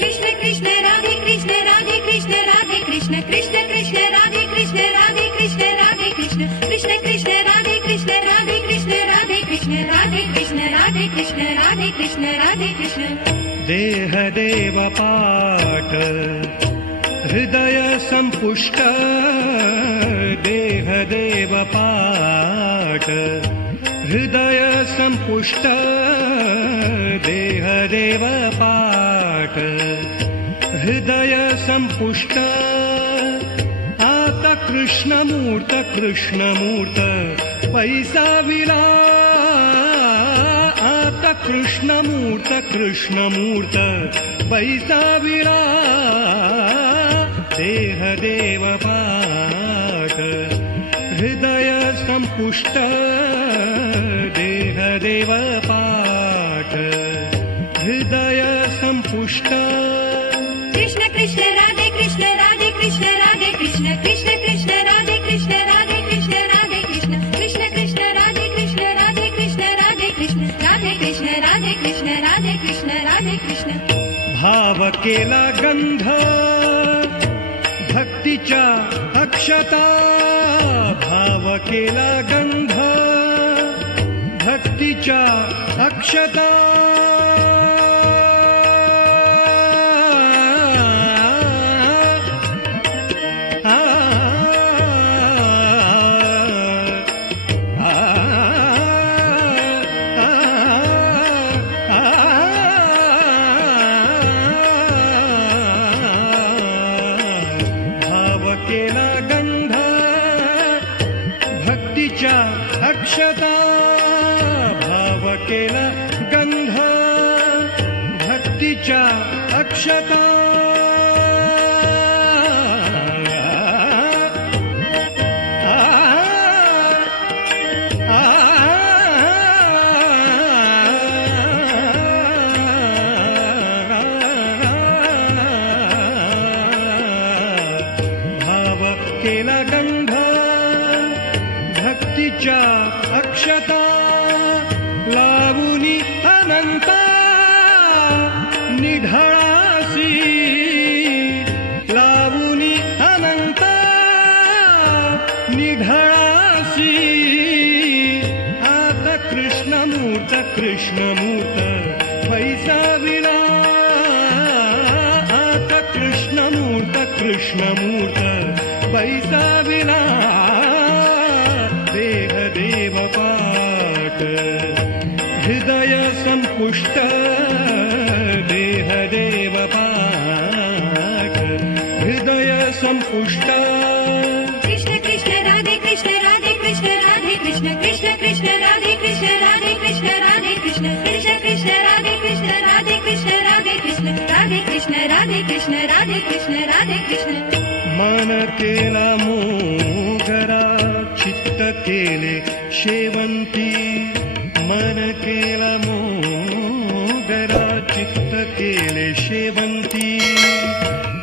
कृष्ण कृष्ण राधे कृष्ण राधे कृष्ण राधे कृष्ण कृष्ण कृष्ण राधे कृष्ण राधे कृष्ण राधे कृष्ण कृष्ण कृष्ण राधे कृष्ण राधे कृष्ण राधे कृष्ण राधे कृष्ण राधे कृष्ण राधे कृष्ण राधे कृष्ण देह देव पाठ हृदय संपुष्ट देह देव पाठ हृदय संपुष्ट देह देव पाठ हृदय संपुष्ट आता कृष्णमूर्त कृष्णमूर्त पैसा विला आता कृष्णमूर्त कृष्णमूर्त पैसा विला देह देव पाठ हृदय संपुष्ट देह देव पाठ हृदय संपुष्ट कृष्ण कृष्ण राधे कृष्ण राधे कृष्ण राधे कृष्ण कृष्ण कृष्ण राधे कृष्ण राधे कृष्ण राधे कृष्ण कृष्ण कृष्ण राधे कृष्ण राधे कृष्ण राधे कृष्ण राधे कृष्ण राधे कृष्ण राधे कृष्ण राधे कृष्ण भाव केला गंध भक्तीच्या अक्षता भाव केला गंध भक्तीच्या अक्षता अक्षता भाव केला गंध भक्तीच्या अक्षता भाव केला गंध भक्तीच्या अक्षता लावुनी अनंता निढळासी लावुनी अनंता निढळासी आता कृष्णमूर्त कृष्णमूर्त पैसा विला आता कृष्णमूर्त कृष्णमूर्त पैसा विला देह देव पाठ हृदय संपुष्ट देह देव पाठ हृदय संपुष्ट कृष्ण कृष्ण राधे कृष्ण राधे कृष्ण राधे कृष्ण कृष्ण कृष्ण राधे कृष्ण राधे कृष्ण राधे कृष्ण कृष्ण कृष्ण राधे कृष्ण राधे कृष्ण राधे कृष्ण राधे कृष्ण राधे कृष्ण राधे कृष्ण राधे कृष्ण मन केला मोगरा चित्त केले शेवंती मन केला मोगरा चित्त केले शेवंती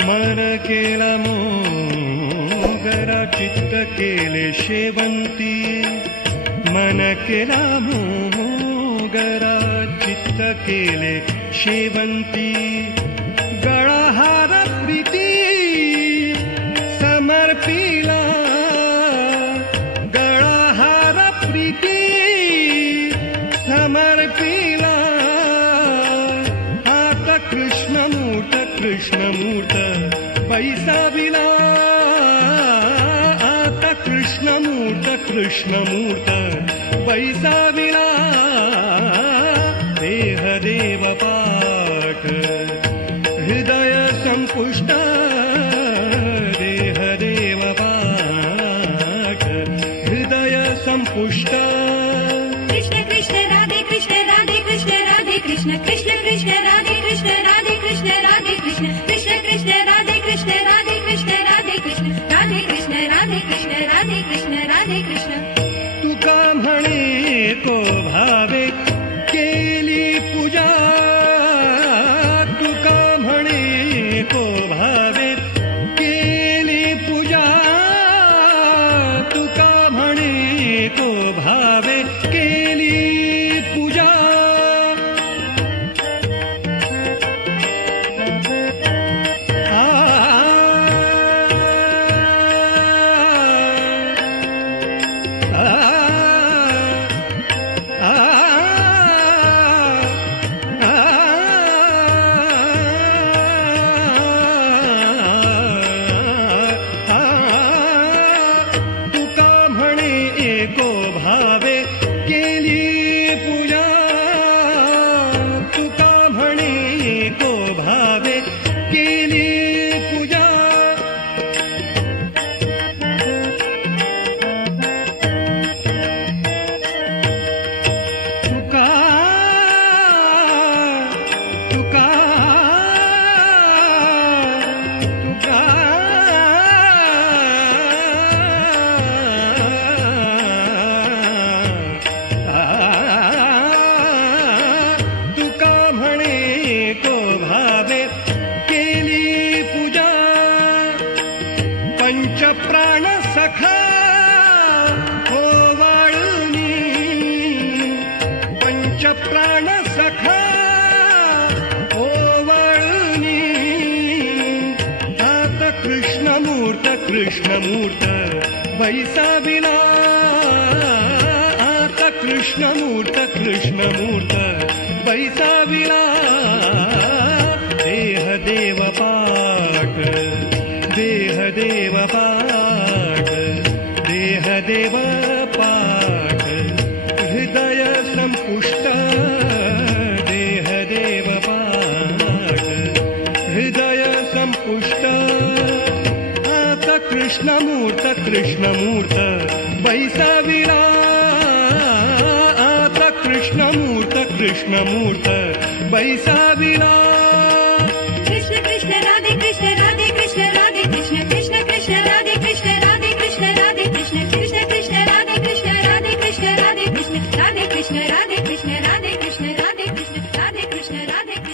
मन केला मोगरा चित्त केले शेवंती मन केला मोगरा चित्त केले शेवंती गळहार प्रीती समर्पिला गळहार प्रीती समर्पिला आता कृष्णमूर्त कृष्णमूर्त पैसा विला आता कृष्णमूर्त कृष्णमूर्त पैसा विला देह देव पाठ हृदय संपुष्ट देह देव पाठ हृदय संपुष्ट कृष्ण कृष्ण राधे कृष्ण राधे कृष्ण राधे कृष्ण कृष्ण कृष्ण राधे कृष्ण राधे कृष्ण राधे कृष्ण कृष्ण कृष्ण राधे कृष्ण राधे कृष्ण राधे कृष्ण राधे कृष्ण राधे कृष्ण राधे कृष्ण राधे कृष्ण तुका म्हणे को भावे केली पूजा तुका म्हणे को भावे केली पूजा तुका म्हणे को भावे केली पूजा प्राण सखा ओवाळुनी आता कृष्णमूर्त वैसाविला आता कृष्णमूर्त वैसाविला देहदेव पाठ देहदेव पाठ देहदेव पाठ हृदय संपुष्ट देहदेव पाठ हृदय संपुष्ट आता कृष्णमूर्त वैसाविला आता कृष्णमूर्त वैसाविला कृष्ण कृष्ण राधे कृष्ण राधे कृष्ण राधे कृष्ण कृष्ण कृष्ण राधे कृष्ण राधे कृष्ण राधे कृष्ण कृष्ण कृष्ण राधे कृष्ण राधे कृष्ण राधे कृष्ण राधे कृष्ण राधे कृष्ण राधे कृष्ण राधे कृष्ण राधे कृष्ण राधे